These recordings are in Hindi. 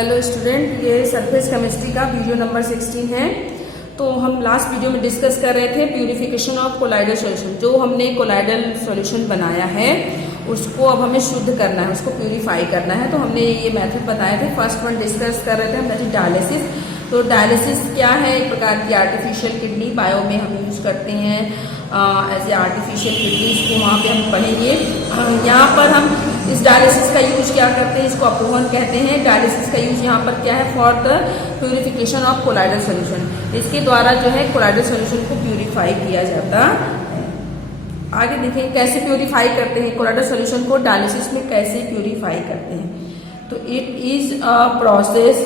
हेलो स्टूडेंट, ये सरफेस केमिस्ट्री का वीडियो नंबर 16 है। तो हम लास्ट वीडियो में डिस्कस कर रहे थे प्यूरिफिकेशन ऑफ कोलाइडल सॉल्यूशन। जो हमने कोलाइडल सॉल्यूशन बनाया है उसको अब हमें शुद्ध करना है, उसको प्यूरिफाई करना है। तो हमने ये मेथड बताए थे। फर्स्ट वन डिस्कस कर रहे थे हम डायलिसिस। तो डायलिसिस क्या है? एक प्रकार की आर्टिफिशियल किडनी बायो में हम यूज करते हैं एज ए आर्टिफिशियल किडनी। इसको वहाँ पे हम पढ़ेंगे। यहाँ पर हम इस डायलिसिस का यूज क्या करते हैं, इसको अपोहन कहते हैं। डायलिसिस का यूज यहाँ पर क्या है? For the purification of colloidal solution. इसके द्वारा जो है कोलाइडल सॉल्यूशन को प्यूरिफाई किया जाता है। आगे देखें कैसे प्यूरिफाई करते हैं कोलाइडल सॉल्यूशन को, डायलिसिस में कैसे प्यूरिफाई करते हैं। तो it is a process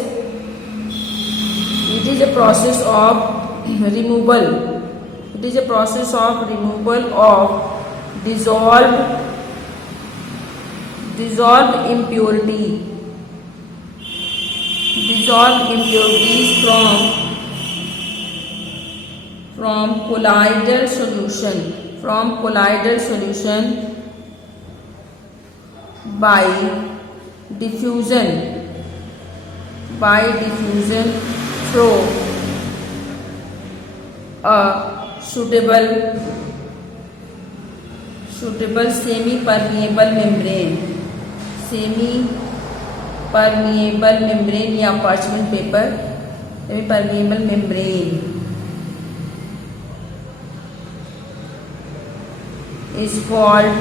of removal. It is a process of removal of dissolved impurities from colloidal solution by diffusion through a suitable semi-permeable membrane या parchment paper, semi-permeable membrane is called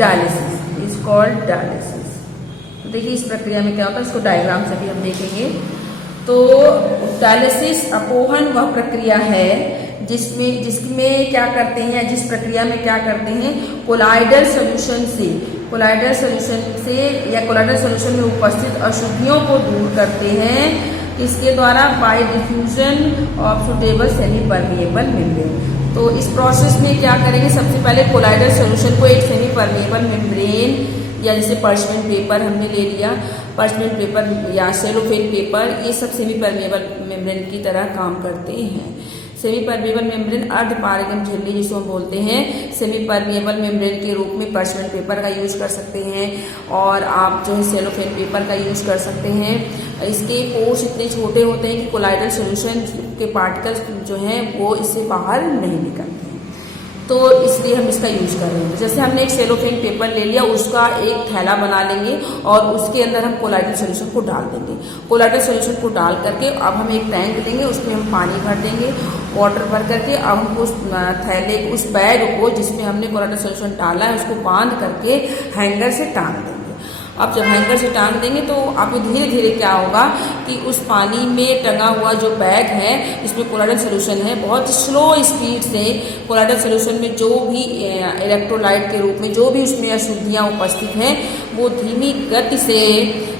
dialysis। तो देखिए इस प्रक्रिया में क्या होता है, इसको डायग्राम से भी हम देखेंगे। तो डायलिसिस अपोहन वह प्रक्रिया है जिसमें क्या करते हैं, जिस प्रक्रिया में क्या करते हैं, कोलाइडल सॉल्यूशन से या कोलाइडल सॉल्यूशन में उपस्थित अशुद्धियों को दूर करते हैं। इसके द्वारा bye diffusion of suitable semi permeable membrane. तो इस प्रोसेस में क्या करेंगे, सबसे पहले कोलाइडल सॉल्यूशन को एक सेमी परमिएबल मेम्ब्रेन या जैसे पर्चमेंट पेपर हमने ले लिया, पर्चमेंट पेपर या सेलोफेन पेपर, ये सब सेमी परमेबल मेम्ब्रेन की तरह काम करते हैं। सेमी परमेबल मेम्ब्रेन अर्धपारगम झिल्ली जिसको हम बोलते हैं, सेमी परमेबल मेम्ब्रेन के रूप में पर्चमेंट पेपर का यूज कर सकते हैं और आप जो है सेलोफेन पेपर का यूज कर सकते हैं। इसके पोर्स इतने छोटे होते हैं कि कोलाइडल सॉल्यूशन के पार्टिकल्स जो हैं वो इससे बाहर नहीं निकलते हैं, तो इसलिए हम इसका यूज कर रहे हैं। जैसे हमने एक सेलोफेन पेपर ले लिया, उसका एक थैला बना लेंगे और उसके अंदर हम कोलाइडल सॉल्यूशन को डाल देंगे। कोलाइडल सॉल्यूशन को डाल करके अब हम एक टैंक लेंगे, उसमें हम पानी भर देंगे, वाटर भर करके अब हम उस थैले उस बैग को जिसमें हमने कोलाइडल सॉल्यूशन डाला है उसको बांध करके हैंगर से टांग देंगे। अब जब हैंगर से टांग देंगे तो आपको धीरे धीरे क्या होगा कि उस पानी में टंगा हुआ जो बैग है इसमें कोलाइडल सॉल्यूशन है, बहुत स्लो स्पीड से कोलाइडल सॉल्यूशन में जो भी इलेक्ट्रोलाइट के रूप में जो भी उसमें अशुद्धियाँ उपस्थित हैं वो धीमी गति से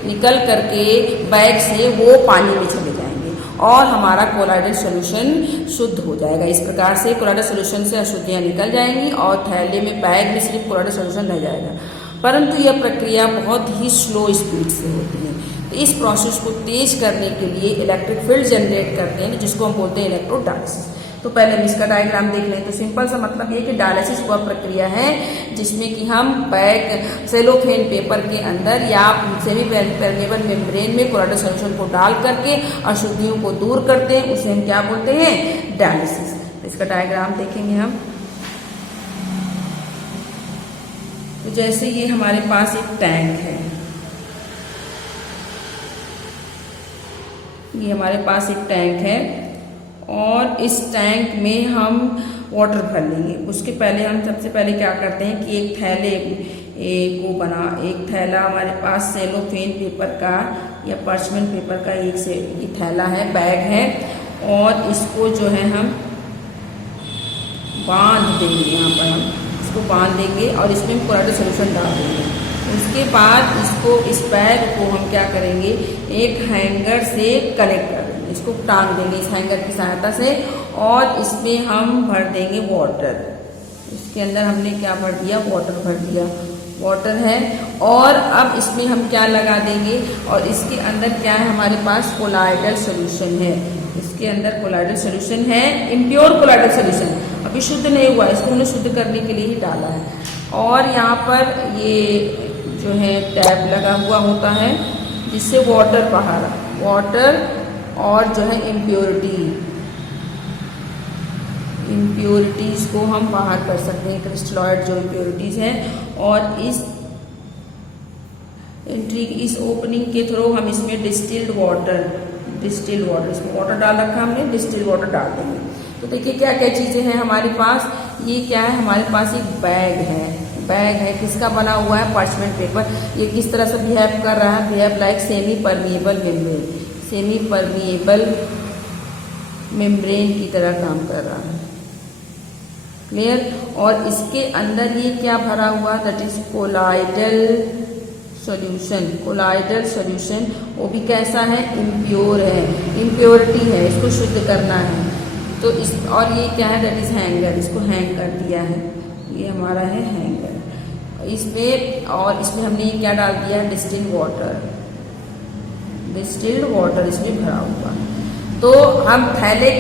निकल करके बैग से वो पानी में चले जाएंगे और हमारा कोलाइडल सॉल्यूशन शुद्ध हो जाएगा। इस प्रकार से कोलाइडल सॉल्यूशन से अशुद्धियाँ निकल जाएंगी और थैले में बैग में सिर्फ कोलाइडल सॉल्यूशन रह जाएगा। परंतु यह प्रक्रिया बहुत ही स्लो स्पीड से होती है। तो इस प्रोसेस को तेज करने के लिए इलेक्ट्रिक फील्ड जनरेट करते हैं जिसको हम बोलते हैं इलेक्ट्रोडायलिसिस। तो पहले हम इसका डायग्राम देख लें। तो सिंपल सा मतलब ये कि डायलिसिस वह प्रक्रिया है जिसमें कि हम बैग सेलोफेन पेपर के अंदर या सेमी परमेबल मेम्ब्रेन में कोलाइडल सॉल्यूशन को डाल करके अशुद्धियों को दूर करते हैं, उसे हम क्या बोलते हैं? डायलिसिस। तो इसका डायग्राम देखेंगे हम। तो जैसे ये हमारे पास एक टैंक है, ये हमारे पास एक टैंक है और इस टैंक में हम वाटर भर लेंगे। उसके पहले हम सबसे पहले क्या करते हैं कि एक थैला हमारे पास सेलोफेन पेपर का या पर्चमेंट पेपर का एक थैला है, बैग है और इसको जो है हम बांध देंगे। यहाँ पर हम इसको बांध देंगे और इसमें हम कोलाइडल सॉल्यूशन डाल देंगे। उसके बाद इस बैग को हम क्या करेंगे, एक हैंगर से कनेक्ट कर देंगे, इसको टांग देंगे इस हैंगर की सहायता से और इसमें हम भर देंगे वाटर। इसके अंदर हमने क्या भर दिया? वाटर भर दिया, वाटर है। और अब इसमें हम क्या लगा देंगे और इसके अंदर क्या है, हमारे पास कोलाइडल सॉल्यूशन है। इसके अंदर कोलाइडल सॉल्यूशन है, इम्प्योर कोलाइडल सॉल्यूशन, अभी शुद्ध नहीं हुआ, इसको हमने शुद्ध करने के लिए ही डाला है। और यहाँ पर ये जो है टैप लगा हुआ होता है जिससे वाटर बाहर, वाटर और जो है इम्प्योरिटीज़ को हम बाहर कर सकते हैं, क्रिस्टलॉइड जो इम्प्योरिटीज़ हैं। और इस ओपनिंग के थ्रू हम इसमें डिस्टिल्ड वाटर, इसमें वाटर डाल रखा हमने, डिस्टिल्ड वाटर डाल देंगे। तो देखिए क्या क्या चीज़ें हैं हमारे पास। ये क्या है, हमारे पास एक बैग है किसका बना हुआ है, पार्चमेंट पेपर। ये किस तरह से बिहेव कर रहा है, behave like semi permeable membrane की तरह काम कर रहा है। क्लियर। और इसके अंदर ये क्या भरा हुआ, दैट इज कोलाइडल सॉल्यूशन। वो भी कैसा है, इम्प्योर है, इम्प्योरिटी है, इसको शुद्ध करना है। तो इस, और ये क्या है, दैट इज हैंगर, इसको हैंग कर दिया है, ये हमारा है हैंगर। इसमें हमने ये क्या डाल दिया, डिस्टिल्ड वाटर इसमें भरा हुआ है। तो हम थैले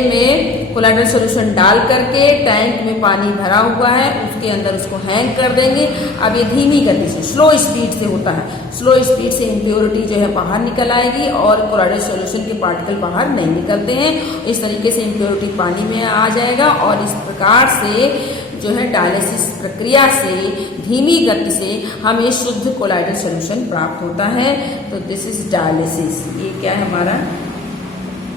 में कोलाइडल सॉल्यूशन डाल करके टैंक में पानी भरा हुआ है, उसके अंदर उसको हैंग कर देंगे। अब ये धीमी गति से, स्लो स्पीड से होता है, स्लो स्पीड से इम्प्योरिटी जो है बाहर निकल आएगी और कोलाइडल सॉल्यूशन के पार्टिकल बाहर नहीं निकलते हैं। इस तरीके से इम्प्योरिटी पानी में आ जाएगा और इस प्रकार से जो है डायलिसिस प्रक्रिया से धीमी गति से हमें शुद्ध कोलाइडल सॉल्यूशन प्राप्त होता है। तो दिस इज डायलिसिस। ये क्या है, हमारा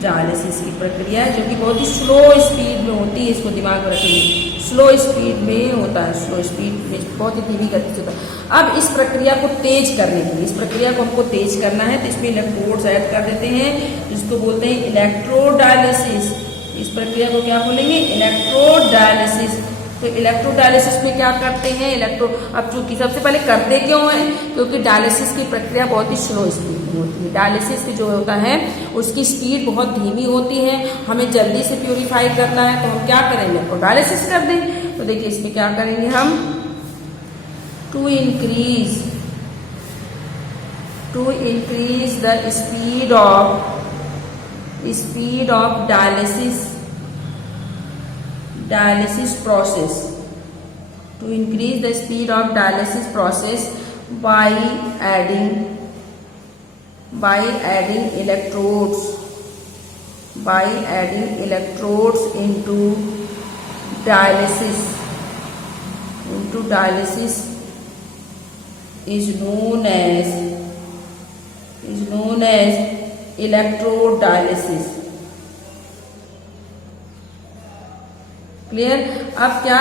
डायलिसिस की प्रक्रिया है जो कि बहुत ही स्लो स्पीड में होती है। इसको दिमाग में रखेंगे, स्लो स्पीड में होता है, स्लो स्पीड में बहुत ही धीमी गति से होता है। अब इस प्रक्रिया को तेज करने के लिए, इस प्रक्रिया को हमको तेज करना है तो इसमें इलेक्ट्रोड्स ऐड कर देते हैं जिसको बोलते हैं इलेक्ट्रोडायलिसिस। इस प्रक्रिया को क्या बोलेंगे, इलेक्ट्रोडायलिसिस। तो इलेक्ट्रोडायलिसिस में क्या करते हैं, अब चूंकि सबसे पहले करते क्यों है, क्योंकि डायलिसिस की प्रक्रिया बहुत ही स्लो स्पीड में होती है। डायलिसिस जो होता है उसकी स्पीड बहुत धीमी होती है, हमें जल्दी से प्यूरिफाई करना है तो हम क्या करेंगे, इलेक्ट्रोडायलिसिस कर दें। तो देखिए इसमें क्या करेंगे हम, to increase the speed of dialysis process, to increase the speed of dialysis process by adding electrodes into dialysis is known as electrodialysis। Clear. अब क्या,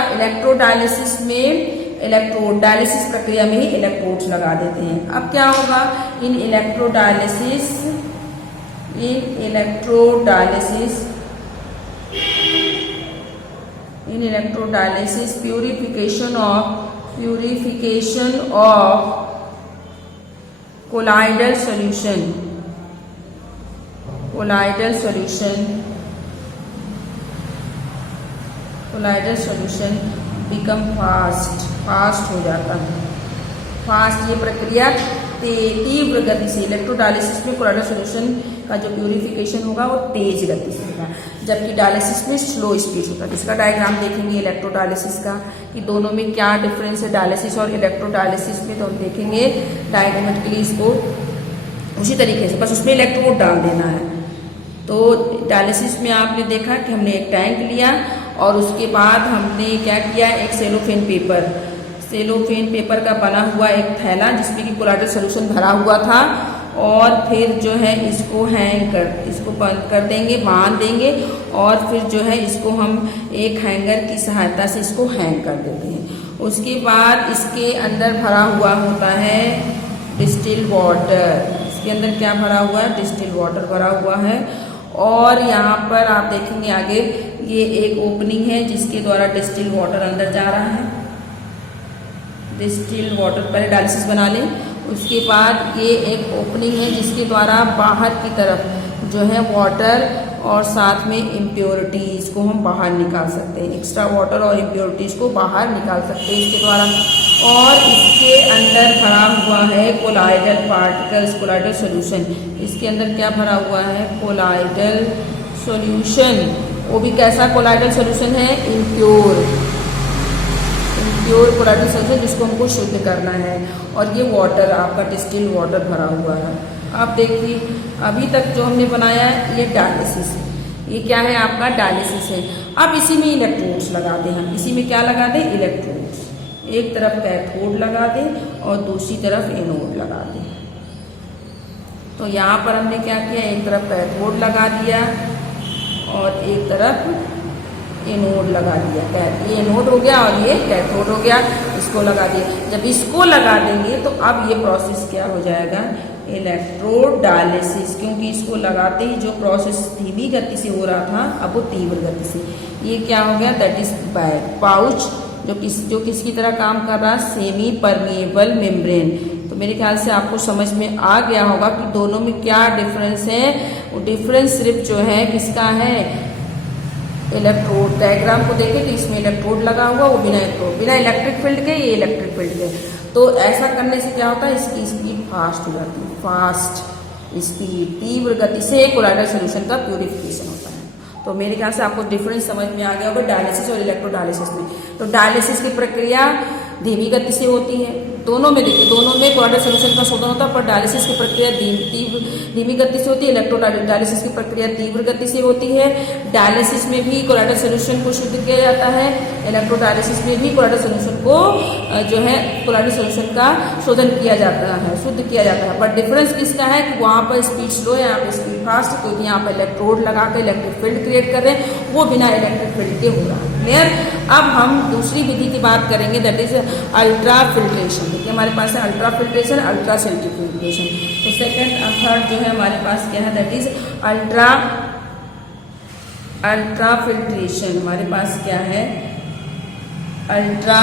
डायलिसिस प्रक्रिया में ही इलेक्ट्रोड्स लगा देते हैं। अब क्या होगा, in electrodialysis purification of colloidal solution become fast हो जाता है। फास्ट, ये प्रक्रिया तीव्र गति से, इलेक्ट्रोडायलिसिस में कोलाइडल सॉल्यूशन का जो प्यूरिफिकेशन होगा वो तेज गति से होगा, जबकि डायलिसिस में स्लो स्पीड होगा। इसका डायग्राम देखेंगे इलेक्ट्रोडायलिसिस का कि दोनों में क्या डिफरेंस है, डायलिसिस और इलेक्ट्रोडायलिसिस में। तो हम देखेंगे डायग्रामेटिकली इसको उसी तरीके से, बस उसमें इलेक्ट्रोड डाल देना है। तो डायलिसिस में आपने देखा कि हमने एक टैंक लिया और उसके बाद हमने क्या किया, एक सेलोफेन पेपर का बना हुआ एक थैला जिसमें कि कोलाइडल सॉल्यूशन भरा हुआ था, और फिर जो है इसको बंद कर देंगे, बांध देंगे, और फिर जो है इसको हम एक हैंगर की सहायता से इसको हैंग कर देते हैं। उसके बाद इसके अंदर भरा हुआ होता है डिस्टिल्ड वाटर। इसके अंदर क्या भरा हुआ है, डिस्टिल्ड वाटर भरा हुआ है। और यहाँ पर आप देखेंगे आगे ये एक ओपनिंग है जिसके द्वारा डिस्टिल्ड वाटर अंदर जा रहा है। डिस्टिल्ड वाटर, पहले डायलिसिस बना लें, उसके बाद ये एक ओपनिंग है जिसके द्वारा बाहर की तरफ जो है वाटर और साथ में इम्प्योरिटीज़ को हम बाहर निकाल सकते हैं, एक्स्ट्रा वाटर और इम्प्योरिटीज़ को बाहर निकाल सकते हैं इसके द्वारा। और इसके अंदर भरा हुआ है कोलाइडल पार्टिकल्स, कोलाइडल सॉल्यूशन। इसके अंदर क्या भरा हुआ है, कोलाइडल सॉल्यूशन। वो भी कैसा कोलाइडल सॉल्यूशन है, इम्प्योर प्योर कोलाइडल सोल्यूशन जिसको हमको शुद्ध करना है। और ये वाटर आपका डिस्टिल्ड वाटर भरा हुआ है। आप देखिए अभी तक जो हमने बनाया है ये डायलिसिस है, ये क्या है आपका डायलिसिस है। अब इसी में इलेक्ट्रोड्स लगा दें हम, इसी में क्या लगा दें इलेक्ट्रोड्स, एक तरफ कैथोड लगा दें और दूसरी तरफ एनोड लगा दें। तो यहाँ पर हमने क्या किया, एक तरफ कैथोड लगा दिया और एक तरफ एनोड लगा दिया। ये एनोड हो गया और ये कैथोड हो गया, इसको लगा दिया। जब इसको लगा देंगे तो अब ये प्रोसेस क्या हो जाएगा, इलेक्ट्रोड डायलिसिस, क्योंकि इसको लगाते ही जो प्रोसेस धीमी गति से हो रहा था अब वो तीव्र गति से, ये क्या हो गया, दैट इज बैग पाउच, जो किसकी तरह काम कर रहा है, सेमी परमिएबल मेम्ब्रेन। तो मेरे ख्याल से आपको समझ में आ गया होगा कि दोनों में क्या डिफरेंस है। वो डिफरेंस सिर्फ जो है किसका है, इलेक्ट्रोड। डायग्राम को देखें तो इसमें इलेक्ट्रोड लगा हुआ, वो बिना इलेक्ट्रिक फील्ड के, ये इलेक्ट्रिक फील्ड के। तो ऐसा करने से क्या होता है, इसकी स्पीड फास्ट हो जाती है, फास्ट स्पीड, तीव्र गति से कोलाइडल सोल्यूशन का प्यूरिफिकेशन होता है। तो मेरे ख्याल से आपको डिफरेंस समझ में आ गया होगा डायलिसिस और इलेक्ट्रोडायलिसिस में। तो डायलिसिस की प्रक्रिया धीमी गति से होती है, दोनों में देखिए, दोनों में कोलाइडल सोल्यूशन का शोधन होता है, पर डायलिसिस की प्रक्रिया धीमी गति से होती है, इलेक्ट्रोडायलिसिस की प्रक्रिया तीव्र गति से होती है। डायलिसिस में भी कोलाइडल सोल्यूशन को शुद्ध किया जाता है, इलेक्ट्रोडायलिसिस में भी कोलाइडल सोल्यूशन को जो है कोलाइडल सोल्यूशन का शोधन किया जाता है, शुद्ध किया जाता है। बट डिफरेंस किसका है कि वहाँ पर स्पीड स्लो है, यहाँ पर स्पीड फास्ट, क्योंकि यहाँ पर इलेक्ट्रोड लगा कर इलेक्ट्रिक फील्ड क्रिएट कर रहे हैं, वो बिना इलेक्ट्रिक फील्ड के हो रहा है। क्लियर। अब हम दूसरी विधि की बात करेंगे, दैट इज अल्ट्रा फिल्ट्रेशन। देखिए हमारे पास है अल्ट्रा फिल्ट्रेशन, अल्ट्रा सेंट्रीफ्यूगेशन। तो सेकंड और थर्ड जो है हमारे पास क्या है, दैट इज अल्ट्रा फिल्ट्रेशन। हमारे पास क्या है, अल्ट्रा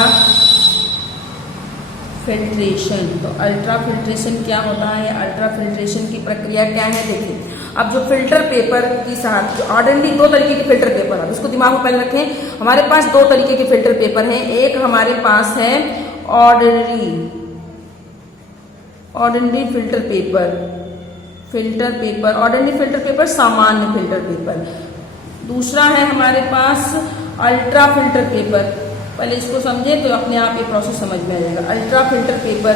फिल्ट्रेशन। तो अल्ट्रा फिल्ट्रेशन क्या होता है, अल्ट्रा फिल्ट्रेशन की प्रक्रिया क्या है, देखिए अब जो फिल्टर पेपर के साथ, जो ऑर्डिनरी दो तरीके के फिल्टर पेपर, अब इसको दिमाग में पहले रखें, हमारे पास दो तरीके के फिल्टर पेपर हैं। एक हमारे पास है ordinary filter paper, ordinary filter paper, सामान्य फिल्टर पेपर। दूसरा है हमारे पास अल्ट्रा फिल्टर पेपर। पहले इसको समझे तो अपने आप ये प्रोसेस समझ में आ जाएगा। अल्ट्रा फिल्टर पेपर,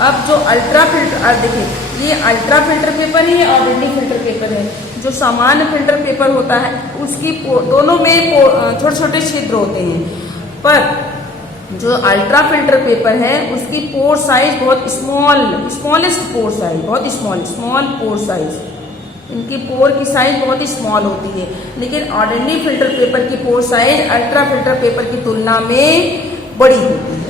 अब जो अल्ट्रा फिल्टर, देखिए ये अल्ट्रा फिल्टर पेपर ही है, ऑर्डिनरी फिल्टर पेपर है। जो सामान्य फिल्टर पेपर होता है उसकी दोनों में छोटे छोटे छिद्र होते हैं, पर जो अल्ट्रा फिल्टर पेपर है उसकी पोर साइज बहुत स्मॉलेस्ट पोर साइज, बहुत स्मॉल पोर साइज, इनकी पोर की साइज बहुत ही स्मॉल होती है। लेकिन ऑर्डिनरी फिल्टर पेपर की pore size ultra filter paper की तुलना में बड़ी होती है।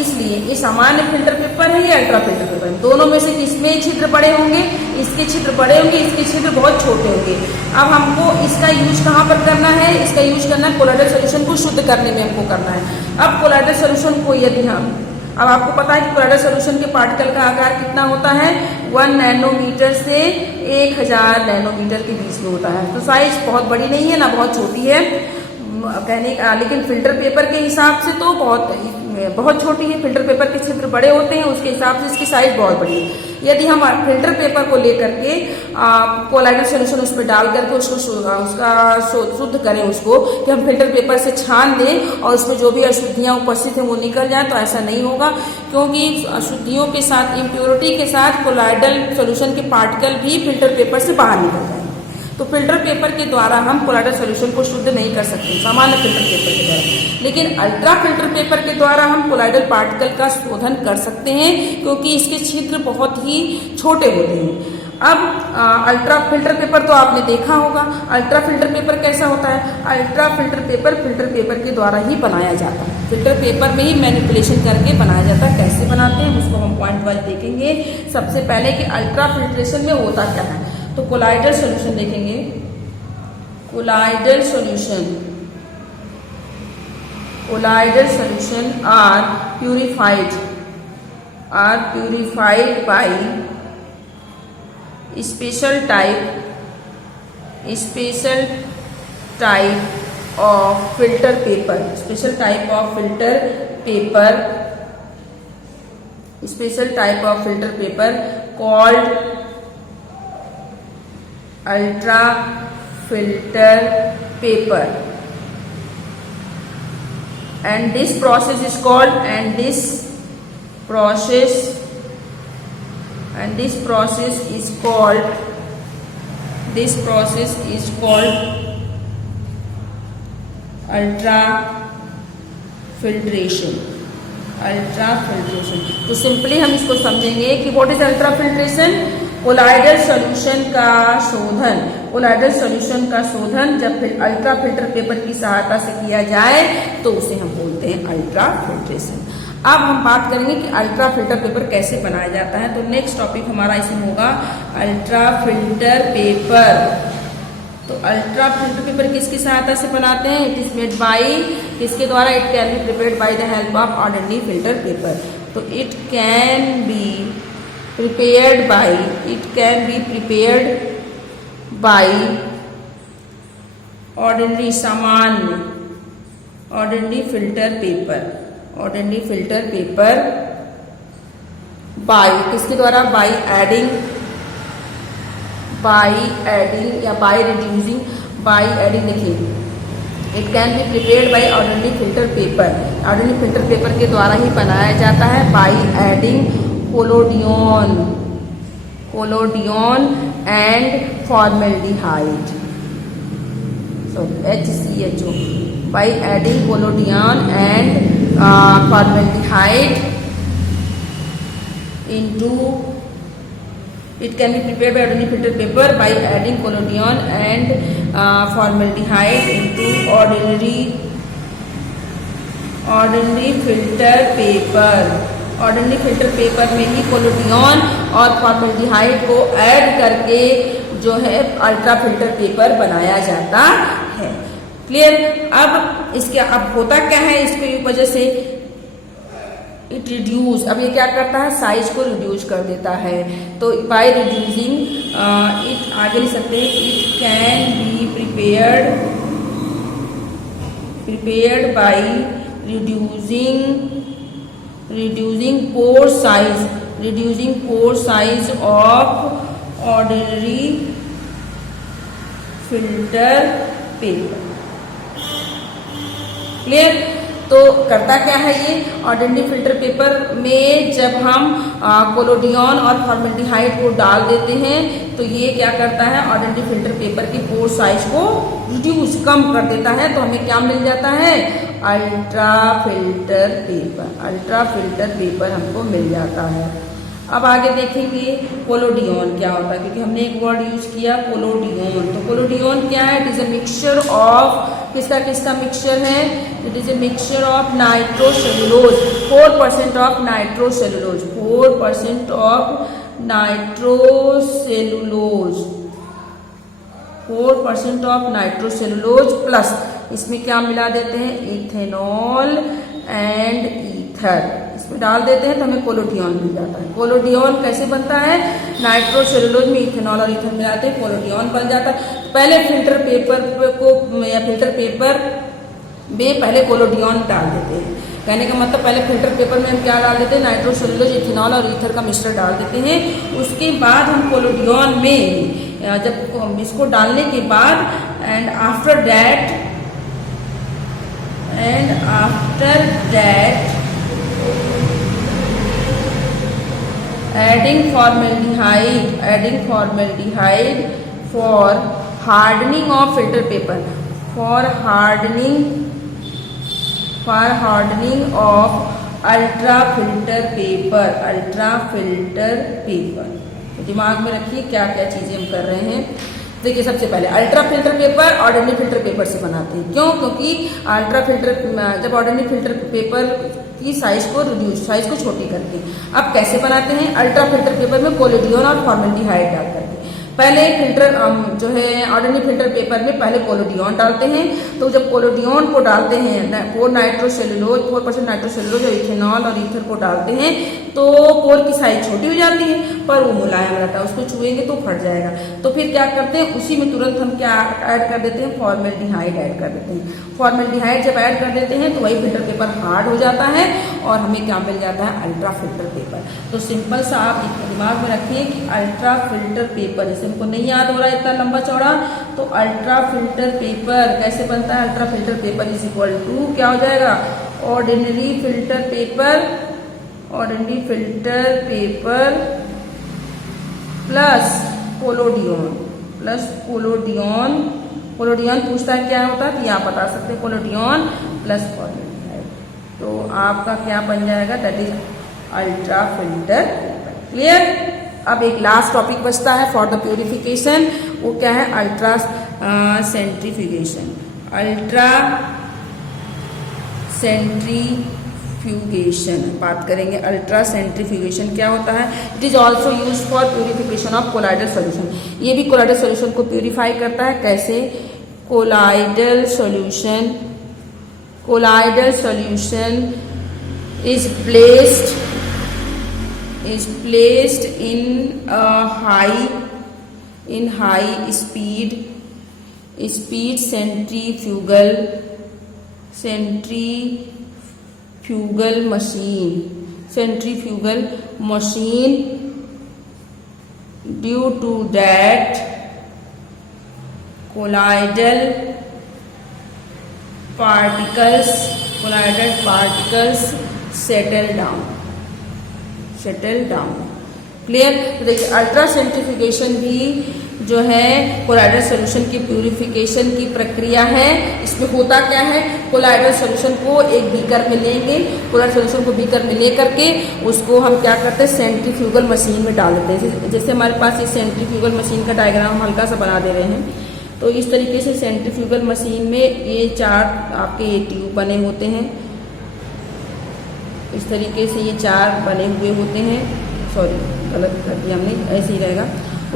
इसलिए ये सामान्य फिल्टर पेपर है, ये अल्ट्रा फिल्टर पेपर है। दोनों में से किसमें छिद्र बड़े होंगे, इसके छिद्र बड़े होंगे, इसके छिद्र बहुत छोटे होंगे। अब हमको इसका यूज कहाँ पर करना है, इसका यूज करना है कोलाइडल सोल्यूशन को शुद्ध करने में हमको करना है। अब कोलाइडल सोल्यूशन को यदि हम, अब आपको पता है कि कोलाइडल सोल्यूशन के पार्टिकल का आकार कितना होता है, 1 नैनोमीटर से 1000 नैनोमीटर के बीच में होता है। तो साइज बहुत बड़ी नहीं है ना बहुत छोटी है कहने का, लेकिन फिल्टर पेपर के हिसाब से तो बहुत छोटी है। फिल्टर पेपर के छिद्र बड़े होते हैं, उसके हिसाब से इसकी साइज बहुत बड़ी है। यदि हम फिल्टर पेपर को लेकर के कोलाइडल सोल्यूशन उस पर डाल करके उसको शुद्ध करें, उसको कि हम फिल्टर पेपर से छान दें और उसमें जो भी अशुद्धियाँ उपस्थित हैं वो निकल जाए, तो ऐसा नहीं होगा, क्योंकि अशुद्धियों के साथ, इम्प्योरिटी के साथ कोलाइडल सोल्यूशन के पार्टिकल भी फिल्टर पेपर से बाहर निकल जाए। तो फिल्टर पेपर के द्वारा हम कोलाइडल सोल्यूशन को शुद्ध नहीं कर सकते सामान्य फिल्टर पेपर के द्वारा, लेकिन अल्ट्रा फिल्टर पेपर के द्वारा हम कोलाइडल पार्टिकल का शोधन कर सकते हैं, क्योंकि इसके छिद्र बहुत ही छोटे होते हैं। अब अल्ट्रा फिल्टर पेपर तो आपने देखा होगा। अल्ट्रा फिल्टर पेपर कैसा होता है, अल्ट्रा फिल्टर पेपर के द्वारा ही बनाया जाता है। फिल्टर पेपर में ही मैनिपुलेशन करके बनाया जाता है। कैसे बनाते हैं उसको हम पॉइंट वाइज देखेंगे। सबसे पहले कि अल्ट्रा फिल्ट्रेशन में होता क्या है, तो कोलाइडल सॉल्यूशन देखेंगे। Colloidal solution are purified by special type of filter paper called ultra filter paper. and this process is called ultrafiltration. तो सिंपली हम इसको समझेंगे कि what is ultrafiltration. Colloidal solution का शोधन जब अल्ट्रा फिल्टर पेपर की सहायता से किया जाए तो उसे हम बोलते हैं अल्ट्राफिल्ट्रेशन। अब हम बात करेंगे कि अल्ट्रा फिल्टर पेपर कैसे बनाया जाता है। तो नेक्स्ट टॉपिक हमारा इसमें होगा अल्ट्रा फिल्टर पेपर। तो अल्ट्रा फिल्टर पेपर किसकी सहायता से बनाते हैं? इट इज मेड बाय, किसके द्वारा? It can be prepared by the help of ordinary filter paper. तो it can be prepared by ordinary filter paper by किसके द्वारा? बाय एडिंग या बाय रिड्यूसिंग। देखिए, it can be prepared by ordinary filter paper के द्वारा ही बनाया जाता है। By adding collodion and formaldehyde, HCHO, by adding collodion and formaldehyde into, it can be prepared by ordinary filter paper by adding collodion and formaldehyde into ordinary filter paper में ही कोलोडियन और फॉर्मेल्डिहाइड को ऐड करके जो है अल्ट्रा फिल्टर पेपर बनाया जाता है। क्लियर? अब इसके अब होता क्या है इसकी वजह से? इट रिड्यूस, अब ये क्या करता है? साइज को रिड्यूस कर देता है। तो बाय रिड्यूसिंग इट, आगे लिख सकते हैं, it can be prepared bye reducing pore size of ordinary filter paper। Clear? तो करता क्या है ये? ऑर्डिनरी फिल्टर पेपर में जब हम कोलोडियन और फॉर्मेल्डिहाइड को डाल देते हैं तो ये क्या करता है? ऑर्डिनरी फिल्टर पेपर की पोर साइज को रिड्यूस, कम कर देता है। तो हमें क्या मिल जाता है? अल्ट्रा फिल्टर पेपर हमको मिल जाता है। अब आगे देखेंगे कोलोडियन क्या होता है, क्योंकि हमने एक वर्ड यूज किया कोलोडियन। तो कोलोडियन क्या है? It is a mixture of, किसका मिक्सचर है? It is a mixture of nitrocellulose, 4% of nitrocellulose plus इसमें क्या मिला देते हैं? इथेनॉल एंड ईथर इसमें डाल देते हैं तो हमें कोलोडियन मिल जाता है। कोलोडियन कैसे बनता है? नाइट्रोसेलुलोज में इथेनॉल और ईथर मिलाते हैं, कोलोडियन बन जाता है। पहले फिल्टर पेपर में पहले कोलोडियन डाल देते हैं। कहने का मतलब पहले फिल्टर पेपर में हम क्या डाल देते हैं? नाइट्रोसेलुलोज, इथेनॉल और ईथर का मिक्सचर डाल देते हैं। उसके बाद हम कोलोडियन में जब इसको डालने के बाद and after that adding formaldehyde for hardening of filter paper, for hardening of ultra filter paper. दिमाग में रखिए क्या क्या चीजें हम कर रहे हैं। देखिए, सबसे पहले ultra filter paper ordinary filter paper से बनाते हैं। क्यों? क्योंकि जब ऑर्डिनरी फिल्टर पेपर की साइज को छोटी करके। अब कैसे बनाते हैं? अल्ट्रा फिल्टर पेपर में कोलोडियन और फॉर्मेल्डिहाइड डाल करके। पहले जो है ऑर्डिनरी फिल्टर पेपर में पहले कोलोडियन डालते हैं। तो जब कोलोडियन को डालते हैं 4% नाइट्रोसेलुलोज और इथेनॉल और ईथर को डालते हैं तो पोर की साइज छोटी हो जाती है पर वो मुलायम रहता है, उसको छुएंगे तो फट जाएगा। तो फिर क्या करते हैं? उसी में तुरंत हम क्या ऐड कर देते हैं? फॉर्मेल्डिहाइड ऐड कर देते हैं। फॉर्मेल्डिहाइड जब ऐड कर देते हैं तो वही फिल्टर पेपर हार्ड हो जाता है और हमें क्या मिल जाता है? Ultra filter paper. तो सिंपल सा आप दिमाग में रखिए कि अल्ट्रा फिल्टर पेपर, जैसे हमको नहीं याद हो रहा है इतना लंबा चौड़ा, तो अल्ट्रा फिल्टर पेपर कैसे बनता है? Ultra filter paper is equal to क्या हो जाएगा? Ordinary filter paper plus collodion पूछता है क्या होता है, तो यहाँ बता सकते हैं कोलोडियन प्लस फॉर्मेल्डिहाइड। तो आपका क्या बन जाएगा, that is ultra filter clear. अब एक लास्ट टॉपिक बचता है फॉर द प्यूरिफिकेशन, वो क्या है, अल्ट्रा सेंट्रीफ्यूगेशन। बात करेंगे अल्ट्रा सेंट्रीफ्यूगेशन क्या होता है। It is also use for purification of colloidal solution. ये भी कोलाइडल सोल्यूशन को प्यूरिफाई करता है। कैसे, colloidal solution is placed in high speed centrifugal machine. Due to that, colloidal particles settle down। Clear. तो देखिए अल्ट्रा सेंट्रीफ्यूगेशन भी जो है कोलाइडल सॉल्यूशन की प्यूरिफिकेशन की प्रक्रिया है। इसमें होता क्या है, कोलाइडल सॉल्यूशन को एक बीकर में लेंगे, कोलाइडल सॉल्यूशन को बीकर में ले करके उसको हम क्या करते हैं, सेंट्रीफ्यूगल मशीन में डाल देते हैं। जैसे हमारे पास ये सेंट्रीफ्यूगल मशीन का डायग्राम हम हल्का सा बना दे रहे हैं। तो इस तरीके से सेंट्रीफ्यूगल मशीन में ये 4 आपके ये ट्यूब बने होते हैं। इस तरीके से ये 4 बने हुए होते हैं। सॉरी गलत कर दिया हमने, ऐसे ही रहेगा।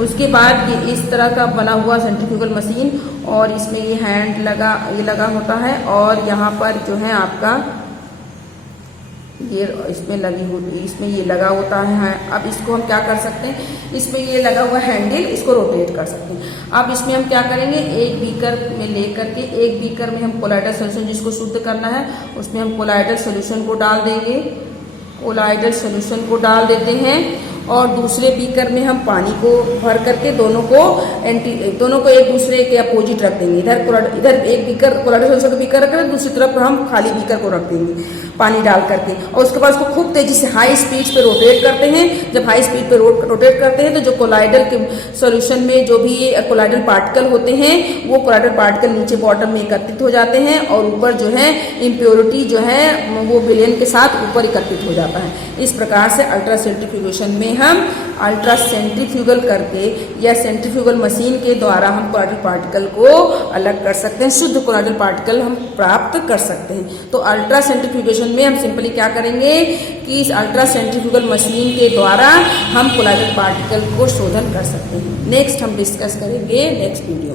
उसके बाद ये इस तरह का बना हुआ सेंट्रीफ्यूगल मशीन, और इसमें ये हैंड लगा होता है, और यहाँ पर जो है आपका ये इसमें ये लगा होता है। अब इसको हम क्या कर सकते हैं, इसमें ये लगा हुआ हैंडल, इसको रोटेट कर सकते हैं। अब इसमें हम क्या करेंगे, एक बीकर में लेकर के, एक बीकर में हम कोलाइडल सोल्यूशन जिसको शुद्ध करना है उसमें हम कोलाइडल सोल्यूशन को डाल देंगे, कोलाइडल सोल्यूशन को डाल देते हैं, और दूसरे बीकर में हम पानी को भर करके दोनों को एक दूसरे के अपोजिट रख देंगे। इधर एक बीकर कोलाइडल सोल्यूशन का बीकर रख देंगे, दूसरी तरफ हम खाली बीकर को रख देंगे पानी डाल करके, और उसके बाद उसको खूब तेजी से हाई स्पीड पे रोटेट करते हैं। जब हाई स्पीड पे रोटेट करते हैं तो जो कोलाइडल के सॉल्यूशन में जो भी कोलाइडल पार्टिकल होते हैं वो कोलाइडल पार्टिकल नीचे बॉटम में एकत्रित हो जाते हैं, और ऊपर जो है इम्प्योरिटी जो है वो विलयन के साथ ऊपर एकत्रित हो जाता है। इस प्रकार से अल्ट्रा सेंट्रीफ्यूगेशन में हम अल्ट्रा सेंट्रीफ्यूगल करके या सेंट्रीफ्यूगल मशीन के द्वारा हम कोलाइडल पार्टिकल को अलग कर सकते हैं, शुद्ध कोलाइडल पार्टिकल हम प्राप्त कर सकते हैं। तो अल्ट्रा सेंट्रीफ्यूगेशन में हम सिंपली क्या करेंगे कि इस अल्ट्रा सेंट्रीफ्यूगल मशीन के द्वारा हम कोलाइडल पार्टिकल को शोधन कर सकते हैं। नेक्स्ट हम डिस्कस करेंगे नेक्स्ट वीडियो।